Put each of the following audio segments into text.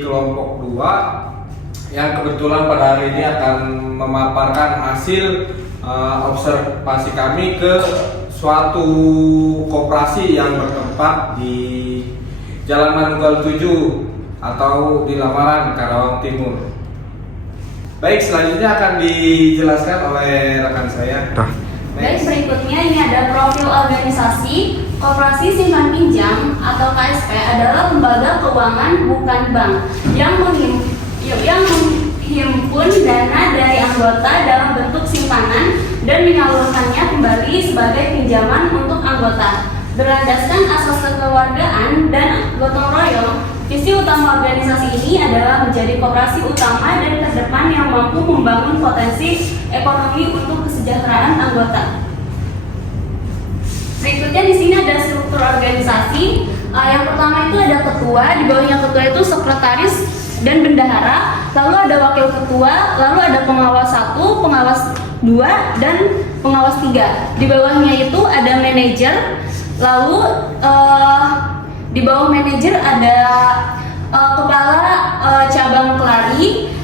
kelompok 2 yang kebetulan pada hari ini akan memaparkan hasil observasi kami ke suatu koperasi yang bertempat di Jalan Manunggal 7 atau di Lamaran, Karawang Timur. Baik, selanjutnya akan dijelaskan oleh rekan saya. Baik, berikutnya ini ada profil organisasi. Koperasi Simpan Pinjam atau KSP adalah lembaga keuangan bukan bank yang menghimpun dana dari anggota dalam bentuk simpanan dan menyalurkannya kembali sebagai pinjaman untuk anggota. Berlandaskan asas kekeluargaan dan gotong royong, visi utama organisasi ini adalah menjadi koperasi utama dan terdepan yang mampu membangun potensi ekonomi untuk kesejahteraan anggota. Berikutnya di sini ada struktur organisasi. Yang pertama itu ada ketua, di bawahnya ketua itu sekretaris dan bendahara, lalu ada wakil ketua, lalu ada pengawas 1, pengawas 2, dan pengawas 3. Di bawahnya itu ada manajer, lalu di bawah manajer ada kepala cabang kelari,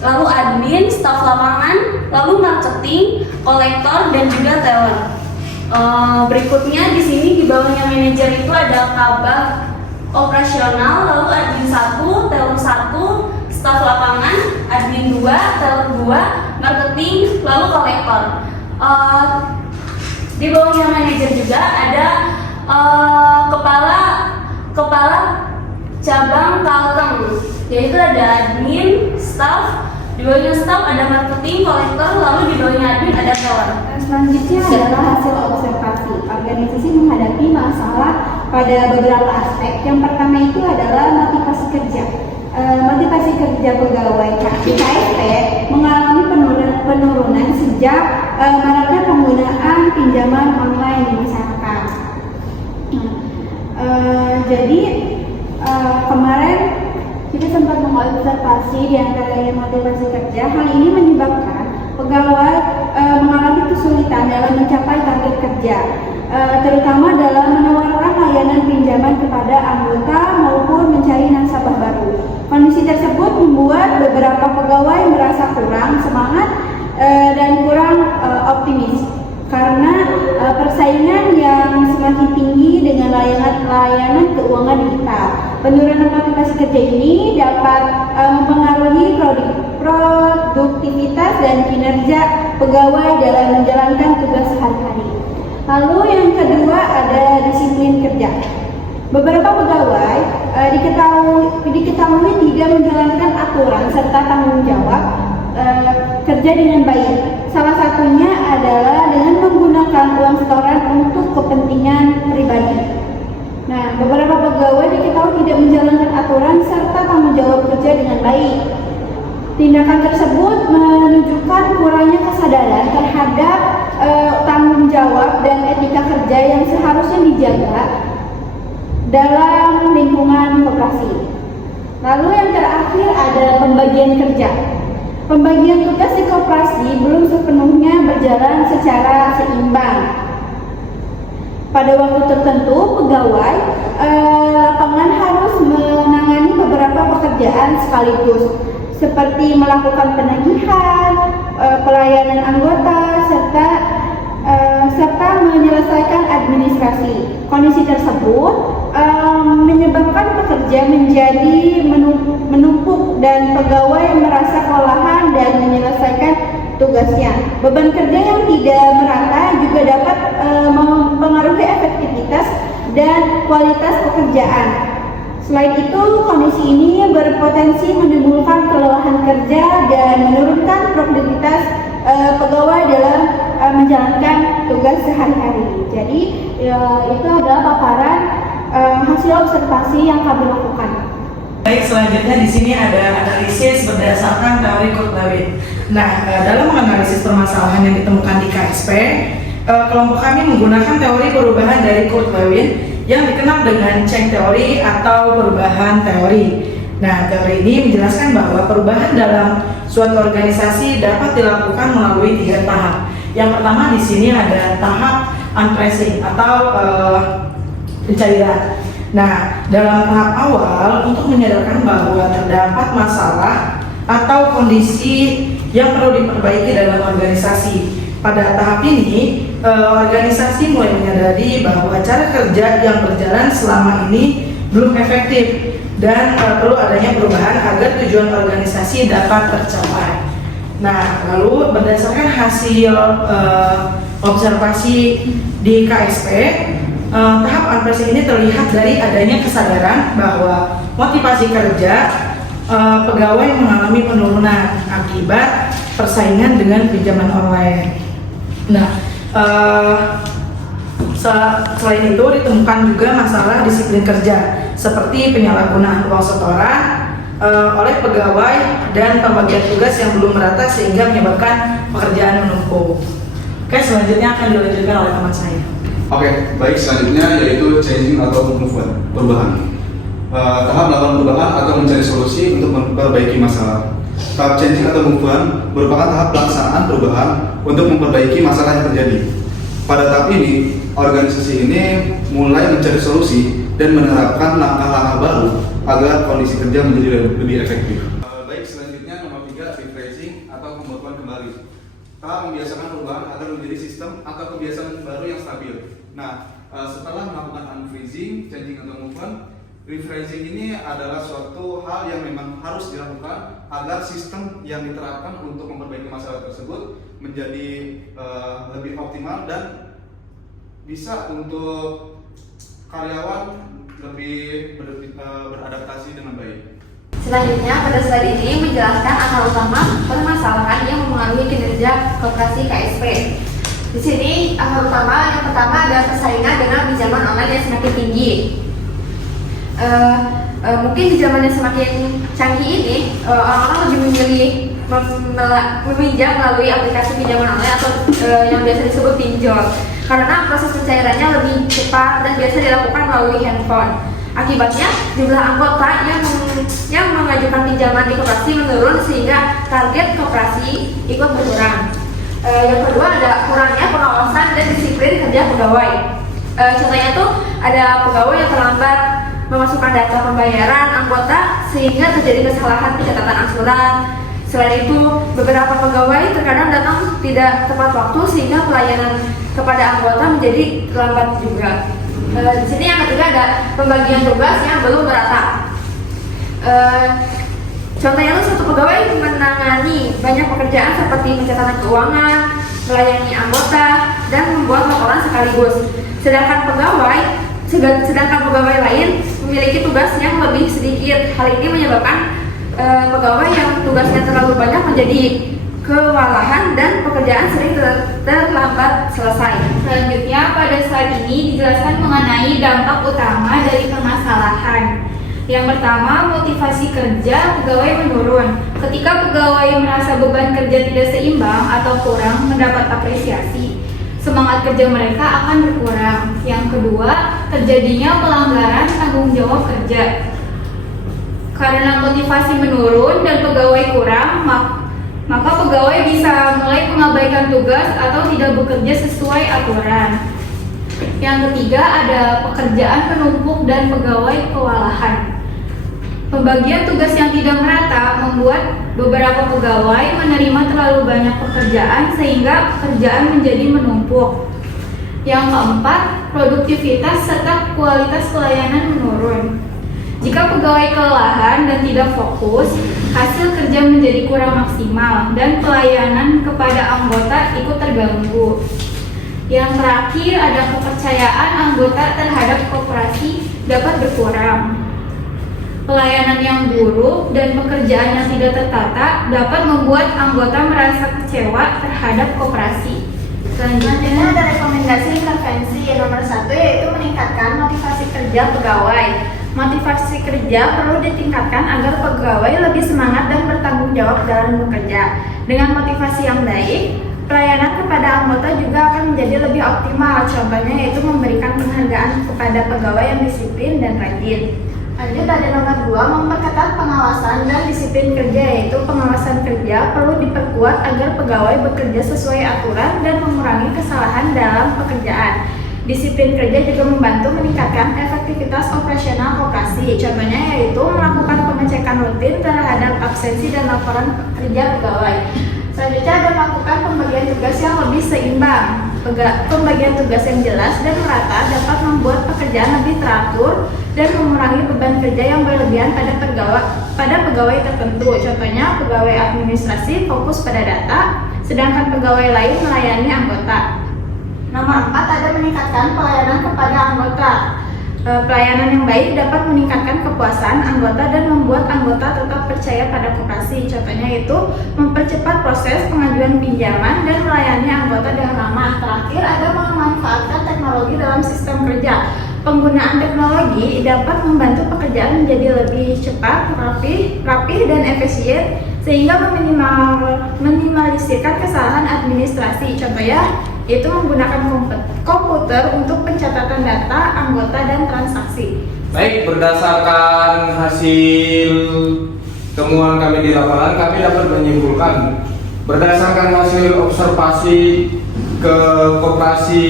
lalu admin, staf lapangan, lalu marketing, kolektor, dan juga teller. Berikutnya di sini di bawahnya manajer itu ada kabag operasional, lalu admin 1, teller 1, staf lapangan, admin 2, teller 2, marketing, lalu kolektor. Di bawahnya manajer juga ada kepala cabang Kalteng, yaitu ada admin, staf. Di bawahnya staf ada marketing, kolektor, lalu di bawahnya admin ada teller. Selanjutnya adalah hasil observasi. Organisasi menghadapi masalah pada beberapa aspek. Yang pertama itu adalah motivasi kerja. Motivasi kerja pegawai KSP mengalami penurunan sejak maraknya penggunaan pinjaman online di masyarakat. Jadi kemarin kita sempat mengobservasi di antaranya motivasi kerja. Hal ini menyebabkan pegawai mengalami kesulitan dalam mencapai target kerja, terutama dalam menawarkan layanan pinjaman kepada anggota maupun mencari nasabah baru. Kondisi tersebut membuat beberapa pegawai merasa kurang semangat dan kurang optimis karena persaingan yang semakin tinggi dengan layanan keuangan digital. Penurunan motivasi kerja ini dapat mempengaruhi produktivitas dan kinerja pegawai dalam menjalankan tugas sehari-hari. Lalu yang kedua ada disiplin kerja. Beberapa pegawai diketahui tidak menjalankan aturan serta tanggung jawab kerja dengan baik. Salah satunya adalah dengan menggunakan uang setoran untuk kepentingan pribadi. Nah, beberapa pegawai diketahui tidak menjalankan aturan serta tanggung jawab kerja dengan baik. Tindakan tersebut menunjukkan kurangnya kesadaran terhadap tanggung jawab dan etika kerja yang seharusnya dijaga dalam lingkungan koperasi. Lalu yang terakhir ada pembagian kerja. Pembagian tugas di koperasi belum sepenuhnya berjalan secara seimbang. Pada waktu tertentu, pegawai lapangan harus menangani beberapa pekerjaan sekaligus, seperti melakukan penagihan, pelayanan anggota, serta menyelesaikan administrasi. Kondisi tersebut menyebabkan pekerja menjadi menumpuk dan pegawai merasa kelelahan dan menyelesaikan tugasnya. Beban kerja yang tidak merata juga dapat mempengaruhi efektivitas dan kualitas pekerjaan. Selain itu, kondisi ini berpotensi menimbulkan kelelahan kerja dan menurunkan produktivitas pegawai dalam menjalankan tugas sehari-hari. Jadi itu adalah paparan hasil observasi yang kami lakukan. Baik, selanjutnya di sini ada analisis berdasarkan teori Kurt Lewin. Nah, dalam menganalisis permasalahan yang ditemukan di KSP, kelompok kami menggunakan teori perubahan dari Kurt Lewin yang dikenal dengan Cheng teori atau perubahan teori. Nah, teori ini menjelaskan bahwa perubahan dalam suatu organisasi dapat dilakukan melalui 3 tahap. Yang pertama di sini ada tahap unpressing atau pencairan. Nah, dalam tahap awal untuk menyadarkan bahwa terdapat masalah atau kondisi yang perlu diperbaiki dalam organisasi. Pada tahap ini, organisasi mulai menyadari bahwa cara kerja yang berjalan selama ini belum efektif dan perlu adanya perubahan agar tujuan organisasi dapat tercapai. Nah, lalu berdasarkan hasil observasi di KSP, tahap unpressing ini terlihat dari adanya kesadaran bahwa motivasi kerja pegawai mengalami penurunan akibat persaingan dengan pinjaman online. Nah, selain itu ditemukan juga masalah disiplin kerja seperti penyalahgunaan uang setoran oleh pegawai dan pembagian tugas yang belum merata sehingga menyebabkan pekerjaan menumpuk. Oke, selanjutnya akan dilanjutkan oleh teman saya. Oke, baik, selanjutnya yaitu changing atau movement, perubahan. Tahap melakukan perubahan atau mencari solusi untuk memperbaiki masalah. Tahap changing atau movement merupakan tahap pelaksanaan perubahan untuk memperbaiki masalah yang terjadi. Pada tahap ini, organisasi ini mulai mencari solusi dan menerapkan langkah-langkah baru agar kondisi kerja menjadi lebih efektif. Baik, selanjutnya nomor 3, rephrasing atau pembentukan kembali. Tahap membiasakan perubahan agar menjadi sistem atau kebiasaan baru yang stabil. Nah, setelah melakukan unfreezing, changing atau movement, rephrasing ini adalah suatu hal yang memang harus dilakukan agar sistem yang diterapkan untuk memperbaiki masalah tersebut menjadi lebih optimal dan bisa untuk karyawan lebih beradaptasi dengan baik. Selanjutnya, pada slide ini menjelaskan akar utama permasalahan yang mempengaruhi kinerja koperasi KSP. Di sini akar utama yang pertama adalah persaingan dengan pinjaman online yang semakin tinggi. Mungkin di zaman yang semakin canggih ini, orang-orang lebih memilih meminjam melalui aplikasi pinjaman online atau yang biasa disebut pinjol, karena proses pencairannya lebih cepat dan biasa dilakukan melalui handphone. Akibatnya, jumlah anggota yang mengajukan pinjaman di koperasi menurun sehingga target koperasi ikut berkurang. Yang kedua ada kurangnya pengawasan dan disiplin kerja pegawai. Contohnya tuh ada pegawai yang terlambat memasukkan data pembayaran anggota sehingga terjadi kesalahan pencatatan angsuran. Selain itu, beberapa pegawai terkadang datang tidak tepat waktu sehingga pelayanan kepada anggota menjadi terlambat juga. Di sini yang ketiga ada pembagian tugas yang belum merata. Contohnya itu satu pegawai menangani banyak pekerjaan seperti pencatatan keuangan, melayani anggota, dan membuat laporan sekaligus. Sedangkan pegawai lain memiliki tugas yang lebih sedikit. Hal ini menyebabkan pegawai yang tugasnya terlalu banyak menjadi kewalahan dan pekerjaan sering terlambat selesai. Selanjutnya pada slide ini dijelaskan mengenai dampak utama dari permasalahan. Yang pertama, motivasi kerja pegawai menurun. Ketika pegawai merasa beban kerja tidak seimbang atau kurang mendapat apresiasi, semangat kerja mereka akan berkurang. Yang kedua, terjadinya pelanggaran tanggung jawab kerja. Karena motivasi menurun dan pegawai kurang, maka pegawai bisa mulai mengabaikan tugas atau tidak bekerja sesuai aturan. Yang ketiga ada pekerjaan penumpuk dan pegawai kewalahan. Pembagian tugas yang tidak merata membuat beberapa pegawai menerima terlalu banyak pekerjaan sehingga pekerjaan menjadi menumpuk. Yang keempat, produktivitas serta kualitas pelayanan menurun. Jika pegawai kelelahan dan tidak fokus, hasil kerja menjadi kurang maksimal dan pelayanan kepada anggota ikut terganggu. Yang terakhir ada kepercayaan anggota terhadap koperasi dapat berkurang. Pelayanan yang buruk dan pekerjaan yang tidak tertata dapat membuat anggota merasa kecewa terhadap koperasi. Selanjutnya ada rekomendasi intervensi nomor 1 yaitu meningkatkan motivasi kerja pegawai. Motivasi kerja perlu ditingkatkan agar pegawai lebih semangat dan bertanggung jawab dalam bekerja. Dengan motivasi yang baik, pelayanan kepada anggota juga akan menjadi lebih optimal. Contohnya yaitu memberikan penghargaan kepada pegawai yang disiplin dan rajin. Lanjut ada nomor 2, memperketat pengawasan dan disiplin kerja, yaitu pengawasan kerja perlu diperkuat agar pegawai bekerja sesuai aturan dan mengurangi kesalahan dalam pekerjaan. Disiplin kerja juga membantu meningkatkan efektivitas operasional koperasi. Contohnya yaitu melakukan pengecekan rutin terhadap absensi dan laporan kerja pegawai. Selanjutnya ada melakukan pembagian tugas yang lebih seimbang. Pembagian tugas yang jelas dan merata dapat membuat pekerjaan lebih teratur dan mengurangi beban kerja yang berlebihan pada pegawai tertentu. Contohnya pegawai administrasi fokus pada data, sedangkan pegawai lain melayani anggota. Nomor 4 ada meningkatkan pelayanan kepada anggota. Pelayanan yang baik dapat meningkatkan kepuasan anggota dan membuat anggota tetap percaya pada koperasi. Contohnya yaitu mempercepat proses pengajuan pinjaman dan melayani anggota dengan ramah. Terakhir ada memanfaatkan teknologi dalam sistem kerja. Penggunaan teknologi dapat membantu pekerjaan menjadi lebih cepat, rapi dan efisien sehingga meminimalisirkan kesalahan administrasi. Contohnya yaitu menggunakan komputer untuk pencatatan data, anggota, dan transaksi. Baik, berdasarkan hasil temuan kami di lapangan, kami dapat menyimpulkan berdasarkan hasil observasi ke koperasi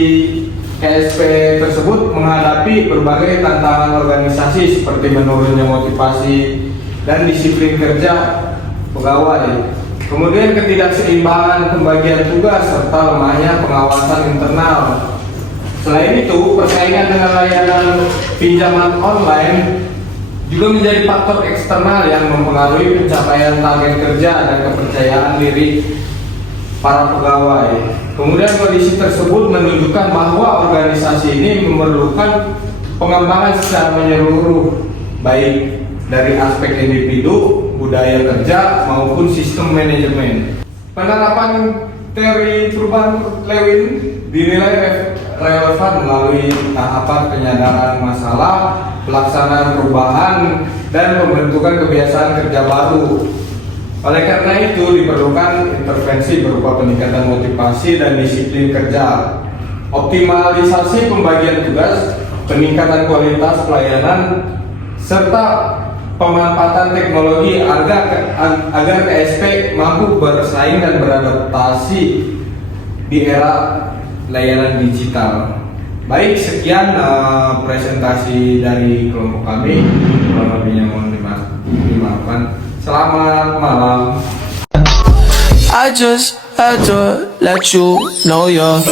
KSP tersebut menghadapi berbagai tantangan organisasi seperti menurunnya motivasi dan disiplin kerja pegawai. Kemudian ketidakseimbangan pembagian tugas serta lemahnya pengawasan internal. Selain itu, persaingan dengan layanan pinjaman online juga menjadi faktor eksternal yang mempengaruhi pencapaian target kerja dan kepercayaan diri para pegawai. Kemudian kondisi tersebut menunjukkan bahwa organisasi ini memerlukan pengembangan secara menyeluruh, baik dari aspek individu, budaya kerja, maupun sistem manajemen. Penerapan teori perubahan Lewin dinilai relevan melalui tahapan penyadaran masalah, pelaksanaan perubahan, dan pembentukan kebiasaan kerja baru. Oleh karena itu diperlukan intervensi berupa peningkatan motivasi dan disiplin kerja, optimalisasi pembagian tugas, peningkatan kualitas pelayanan, serta pemanfaatan teknologi agar KSP mampu bersaing dan beradaptasi di era layanan digital. Baik, sekian presentasi dari kelompok kami. Kurang lebihnya mohon dimaafkan. Selamat malam. I just had to let you know you're